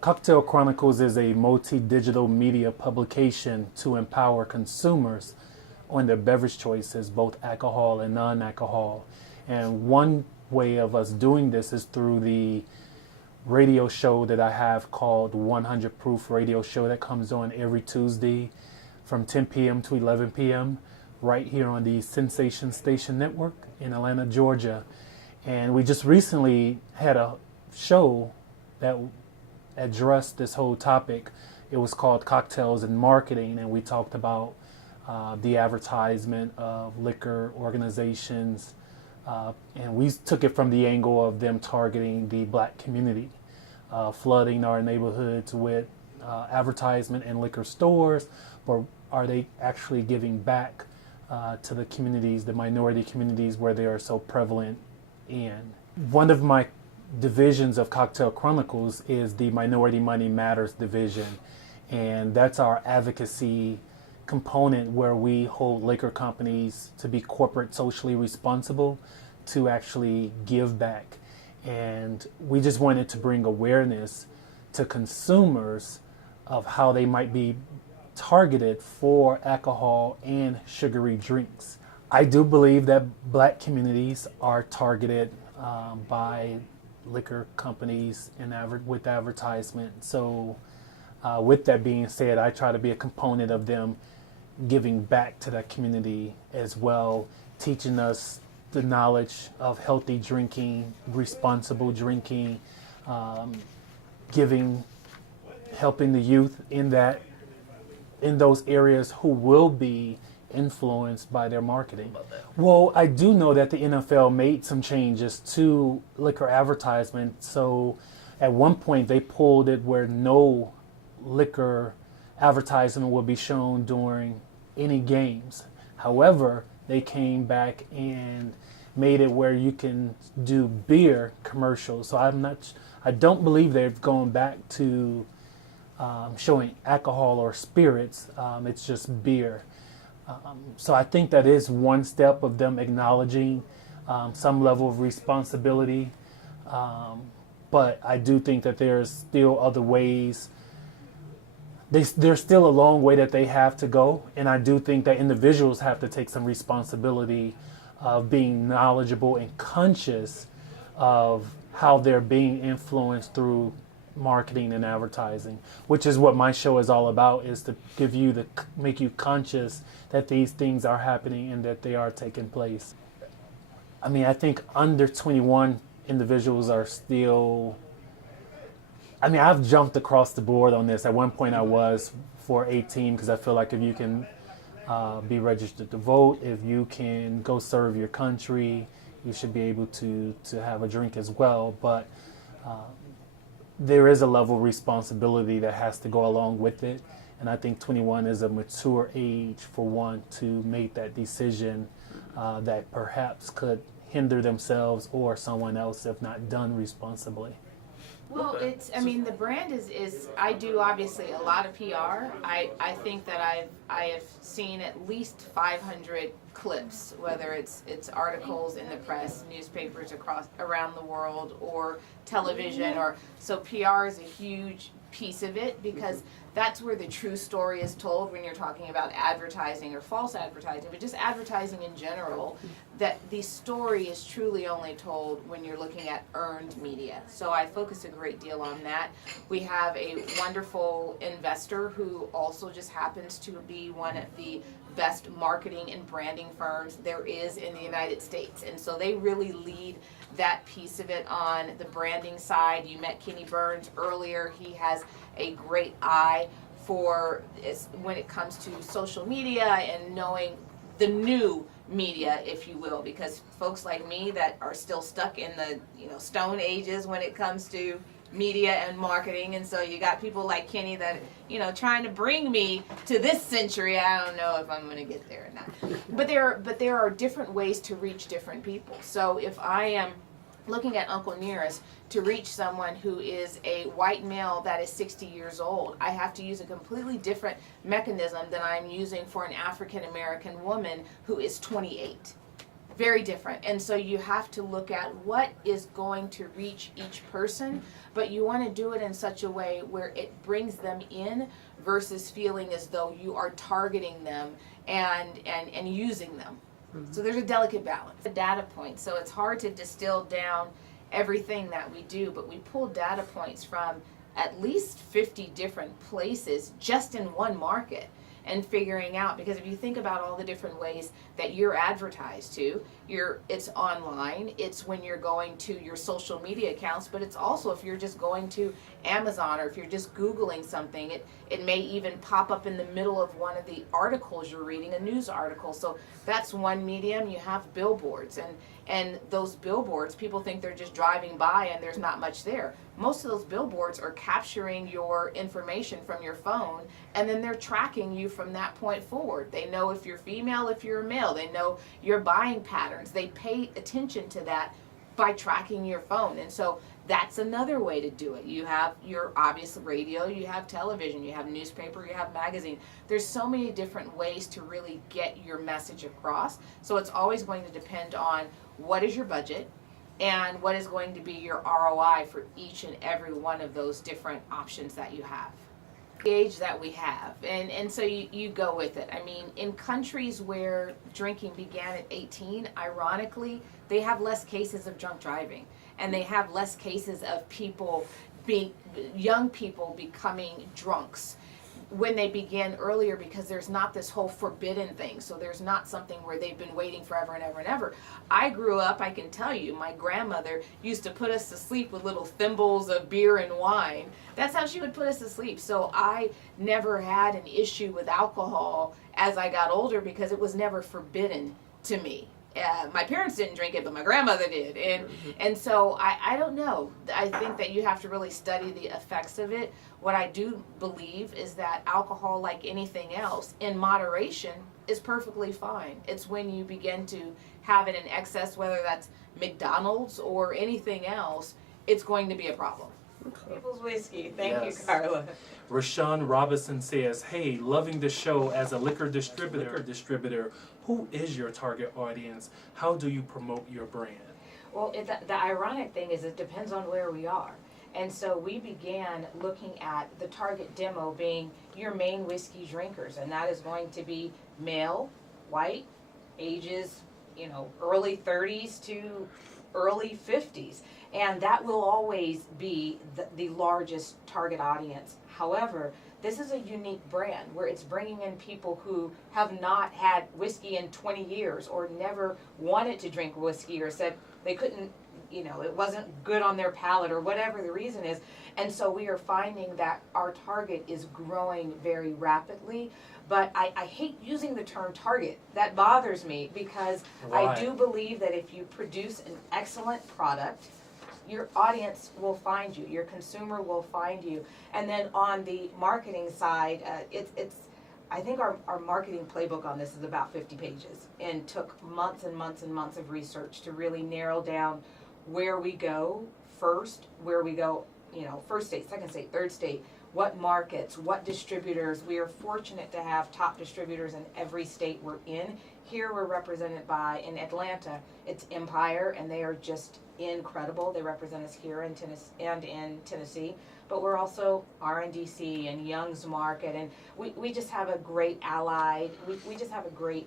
Cocktail Chronicles is a multi-digital media publication to empower consumers on their beverage choices, both alcohol and non-alcohol. And one way of us doing this is through the radio show that I have called 100 Proof Radio Show that comes on every Tuesday from 10 p.m. to 11 p.m. right here on the Sensation Station Network in Atlanta, Georgia. And we just recently had a show that addressed this whole topic. It was called Cocktails and Marketing, and we talked about the advertisement of liquor organizations, and we took it from the angle of them targeting the black community, flooding our neighborhoods with advertisement and liquor stores, or are they actually giving back to the communities, the minority communities where they are so prevalent in? One of my divisions of Cocktail Chronicles is the Minority Money Matters division, and that's our advocacy component where we hold liquor companies to be corporate socially responsible, to actually give back. And we just wanted to bring awareness to consumers of how they might be targeted for alcohol and sugary drinks. I do believe that black communities are targeted by liquor companies and with advertisement. So with that being said, I try to be a component of them giving back to that community as well, teaching us the knowledge of healthy drinking, responsible drinking, helping the youth in those areas who will be influenced by their marketing. Well, I do know that the NFL made some changes to liquor advertisement. So at one point they pulled it where no liquor advertisement will be shown during any games. However, they came back and made it where you can do beer commercials. So I don't believe they've gone back to showing alcohol or spirits. It's just beer. So I think that is one step of them acknowledging some level of responsibility. But I do think that there's still other ways. There's still a long way that they have to go. And I do think that individuals have to take some responsibility of being knowledgeable and conscious of how they're being influenced through marketing and advertising, which is what my show is all about, is to make you conscious that these things are happening and that they are taking place. I mean, I think under 21 individuals are still, I've jumped across the board on this. At one point I was for 18, because I feel like if you can be registered to vote, if you can go serve your country, you should be able to have a drink as well. But there is a level of responsibility that has to go along with it. And I think 21 is a mature age for one to make that decision that perhaps could hinder themselves or someone else if not done responsibly. Well, the brand is I do obviously a lot of PR. I think that I have seen at least 500 clips, whether it's articles in the press, newspapers around the world, or television, so PR is a huge piece of it, because that's where the true story is told when you're talking about advertising or false advertising, but just advertising in general, that the story is truly only told when you're looking at earned media. So I focus a great deal on that. We have a wonderful investor who also just happens to be one of the best marketing and branding firms there is in the United States. And so they really lead that piece of it on the branding side. You met Kenny Burns earlier. He has a great eye for when it comes to social media and knowing the new media, if you will, because folks like me that are still stuck in the stone ages when it comes to media and marketing, and so you got people like Kenny that trying to bring me to this century. I don't know if I'm going to get there or not. But there are different ways to reach different people. So if I am looking at Uncle Nearest to reach someone who is a white male that is 60 years old, I have to use a completely different mechanism than I'm using for an African American woman who is 28. Very different. And so you have to look at what is going to reach each person. but you want to do it in such a way where it brings them in versus feeling as though you are targeting them and using them. So there's a delicate balance. The data points, so it's hard to distill down everything that we do, but we pull data points from at least 50 different places just in one market, and figuring out, because if you think about all the different ways that you're advertised to, it's online, it's when you're going to your social media accounts, but it's also if you're just going to Amazon, or if you're just Googling something, it may even pop up in the middle of one of the articles you're reading, a news article. So that's one medium. You have billboards, and those billboards, people think they're just driving by and there's not much there. Most of those billboards are capturing your information from your phone, and then they're tracking you from that point forward. They know if you're female, if you're male, they know your buying patterns. They pay attention to that by tracking your phone. And so that's another way to do it. You have your obvious radio, you have television, you have newspaper, you have magazine. There's so many different ways to really get your message across. So it's always going to depend on what is your budget and what is going to be your ROI for each and every one of those different options that you have. The age that we have, and so you go with it. I mean, in countries where drinking began at 18, ironically, they have less cases of drunk driving, and they have less cases of young people becoming drunks when they begin earlier, because there's not this whole forbidden thing. So there's not something where they've been waiting forever and ever and ever. I grew up, I can tell you, my grandmother used to put us to sleep with little thimbles of beer and wine. That's how she would put us to sleep. So I never had an issue with alcohol as I got older, because it was never forbidden to me. My parents didn't drink it, but my grandmother did. And so I don't know. I think that you have to really study the effects of it. What I do believe is that alcohol, like anything else, in moderation is perfectly fine. It's when you begin to have it in excess, whether that's McDonald's or anything else, it's going to be a problem. People's Whiskey. Thank Yes. you, Carla. Rashawn Robinson says, hey, loving the show as a liquor distributor. Who is your target audience? How do you promote your brand? Well, the ironic thing is it depends on where we are. And so we began looking at the target demo being your main whiskey drinkers, and that is going to be male, white, ages, early 30s to early 50s. And that will always be the largest target audience. However, this is a unique brand where it's bringing in people who have not had whiskey in 20 years or never wanted to drink whiskey, or said they couldn't, it wasn't good on their palate, or whatever the reason is. And so we are finding that our target is growing very rapidly. But I hate using the term target. That bothers me, because Right. I do believe that if you produce an excellent product, your audience will find you, your consumer will find you. And then on the marketing side, I think our marketing playbook on this is about 50 pages, and took months and months and months of research to really narrow down where we go first, first state, second state, third state, what markets, what distributors. We are fortunate to have top distributors in every state we're in. Here we're represented by, in Atlanta, it's Empire, and they are just incredible. They represent us here in Tennessee, but we're also RNDC and Young's Market, and we just have a great allied, we just have a great